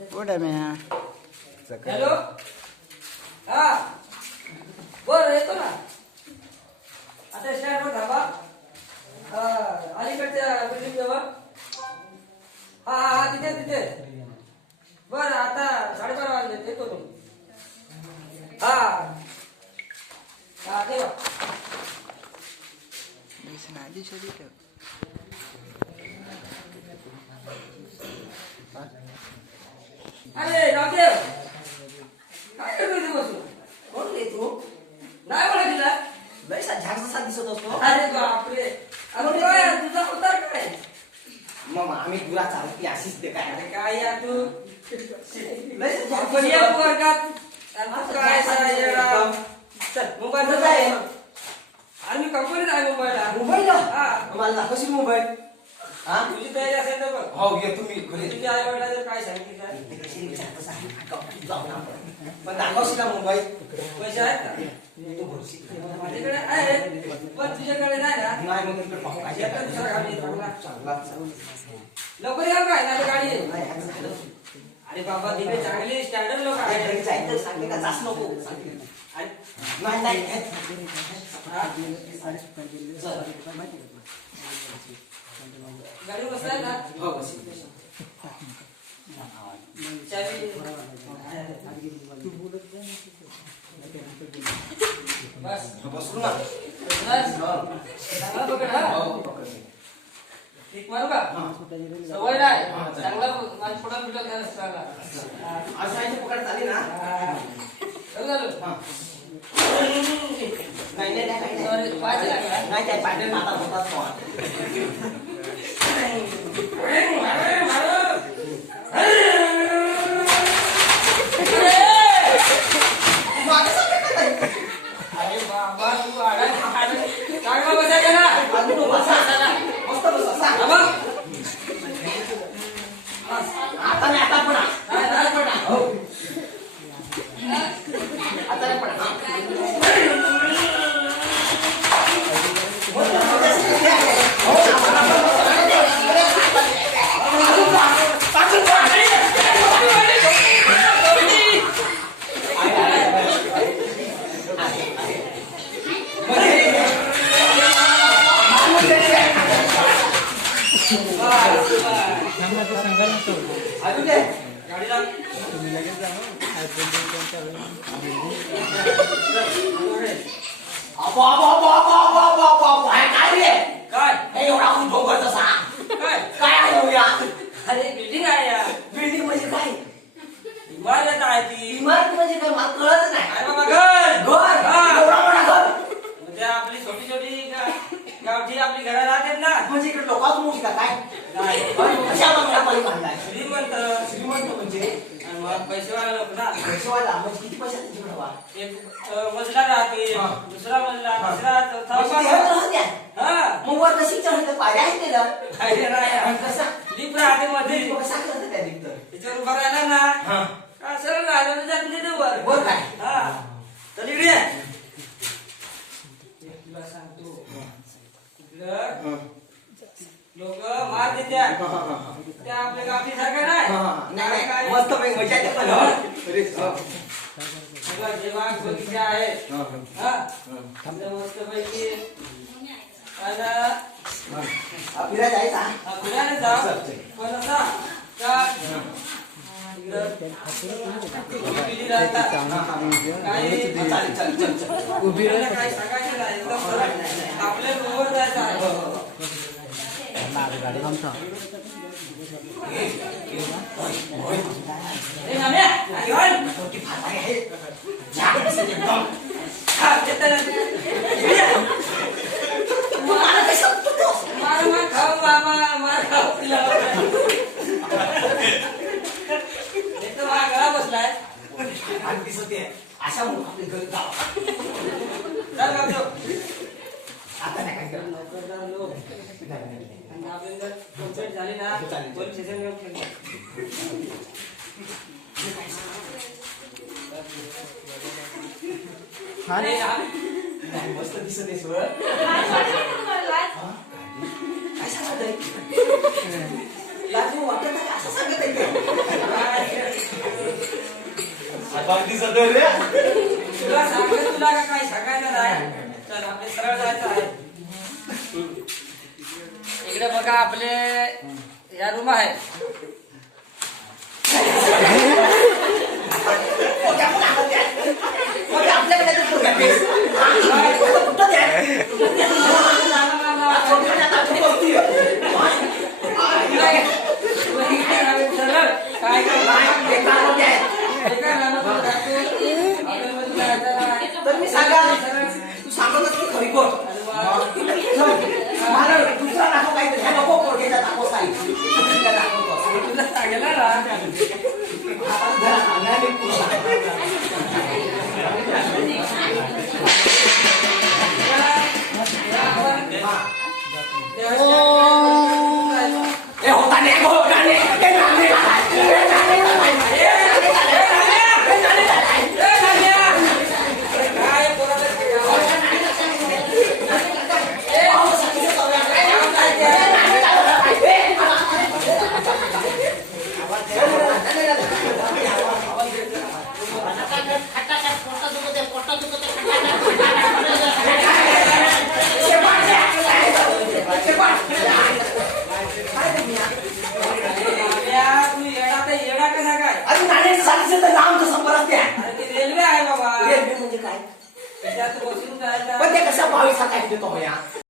कुठे मी हॅलो हा बरं येतो ना आता स्टँडवर थांबा अलीकडच्या बिल्डिंग जवळ हा हा हा तिथे तिथे बरं आता 12:30 वाजले येतो मी हा हा देवा आधी शोधी ठेव अरे रामदेव काय करतो इथे बसून कोण रे तू नाही मला दिला लयसा झाडसा दिसत असतो. अरे बापरे अरे काय तुझा उतार काय मग आम्ही दुरा चालती अशीच ते काय अरे काय यार तू लयसा आपण या वर्गात काय सांगायला चल मोबाईल आहे आणि मी कंपनीत आहे मोबाईलला मोबाईल हा मला कशी मोबाईल हा तुझी तयारी असेल तर बघ हो घे तुम्ही खरे तुझ्या आई वडिलांना काय सांगितलं पण दाखवशील मोबाईल पैसे आहेत का माझ्याकडे आहेत पण तुझ्याकडे नाही ना नाही मग इकडे पाहू काय येतं दुसरा गाडी येतो ना. चांगला लवकर या काय नाही गाडी आहे. नाही आज झालं अरे बाबा तिकडे चांगली स्टँडर्ड लोक काय आहेत घरी जायचं सांगते का जास्त नको सांगते आणि नाही नाही हा? गाडी बसलाय ना हो बस चावी बस बसू ना बस चांगला पकड हा हो पकडते ठीक मारू का सवय नाही चांगला माझ्या फोटा बिटा द्या चांगला आज नाही पकड चालली ना चल झालं हा नाही नाही नाही सॉरी पाच लागला नाही काय पाहिजे आता होतात अरे बाबा तू चांगला बसायचं ना मस्त बसा बाबा आता नाही आता पण नाही नाही पडा हो आता नाही पण अजून दे गाडी लाव अबो अबो अबो अबो अबो अबो अबो अबो काय रे काय हे एवढा ऊन डोंगर तसा काय काय आहे हो या अरे बिल्डिंग आहे या बिल्डिंग म्हणजे काय इमारत आहे ती इमारत म्हणजे काय मला कळत नाही अरे बाबा घर घर हा. एवढा मोठा घर म्हणजे आपली छोटी छोटी गावठी आपली घरं राहतात ना म्हणजे इकडे लोकांचं मोठी का काय नाही. कशा बंगल्यामध्ये बांधलाय श्रीमंत श्रीमंत म्हणजे आणि मग पैसेवाला लोक ना पैसेवाला म्हणजे किती पैसा त्यांच्याकडे हवा एक मजला राहते हा. दुसरा मजला तिसरा चौथा म्हणजे ते पाचवा. राहत्या. हा मग वर कशी चढत पायऱ्या आहेत त्याला काय नाही आणि कसा लिफ्ट राहते मध्ये कसा करत त्या लिफ्ट त्याच्यावर उभा राहिला ना हा का सरळ राहिलं तर जात नाही ते वर वर काय हा चल इकडे ये. तुला सांगतो इकडं लोक मार देत्यात त्या आपल्या गावी सारखं नाही नाही मस्त पैकी मजा येते पण हो. अरे, हो. सगळं जेवण बगीचा आहे हा तिथं मस्त पैकी फिरायला जायचा फिरायला जा पण असा का इकडं पिढी राहतात काही चालेल चालेल चल उभी आपल्याला काही सांगायचं नाही एकदम सरळ आपल्या बरोबर जायचं आहे ए नाम्या आई घाल मोठी फाटा आहे झाड दिसत एकदम हा येतं ना मला कसं तुटतो मार खाऊ बाबा मार खाऊ तिला एक तर माझ्या गळा बसलाय झाड दिसत आहे अशा म्हणून आपले घरी जावं चल बाबा आता नाही काय करत लवकर जा लोक नाही, नाही, नाही. आणि आपली जर कंप्लेंट झाली ना चालेल. पोलीस स्टेशन घेऊन ठेव. अरे यार, नाही, मस्त दिसत आहे सगळं काय सांगत आहे लाजू वाटत आहे असं सांगत आहे ते. काय बाकी सदर रे तुला सांगत तुला का काय सांगायचं नाही चल आपले सरळ जायचं आहे इकडे बघा आपले या रूम आहे आपल्याकडे काय तर मी सांगा तू सांगत की खरी कोण मला दुसरा दाखव काहीतरी ह्या नको पोरगेचा दाखव काही तुला सांगेला ना ए होता नाही होता नाही रेल्वे आहे बाबा रेल्वे म्हणजे काय त्याच्यात बसून जायचं पण ते कशा 22 काय देतो या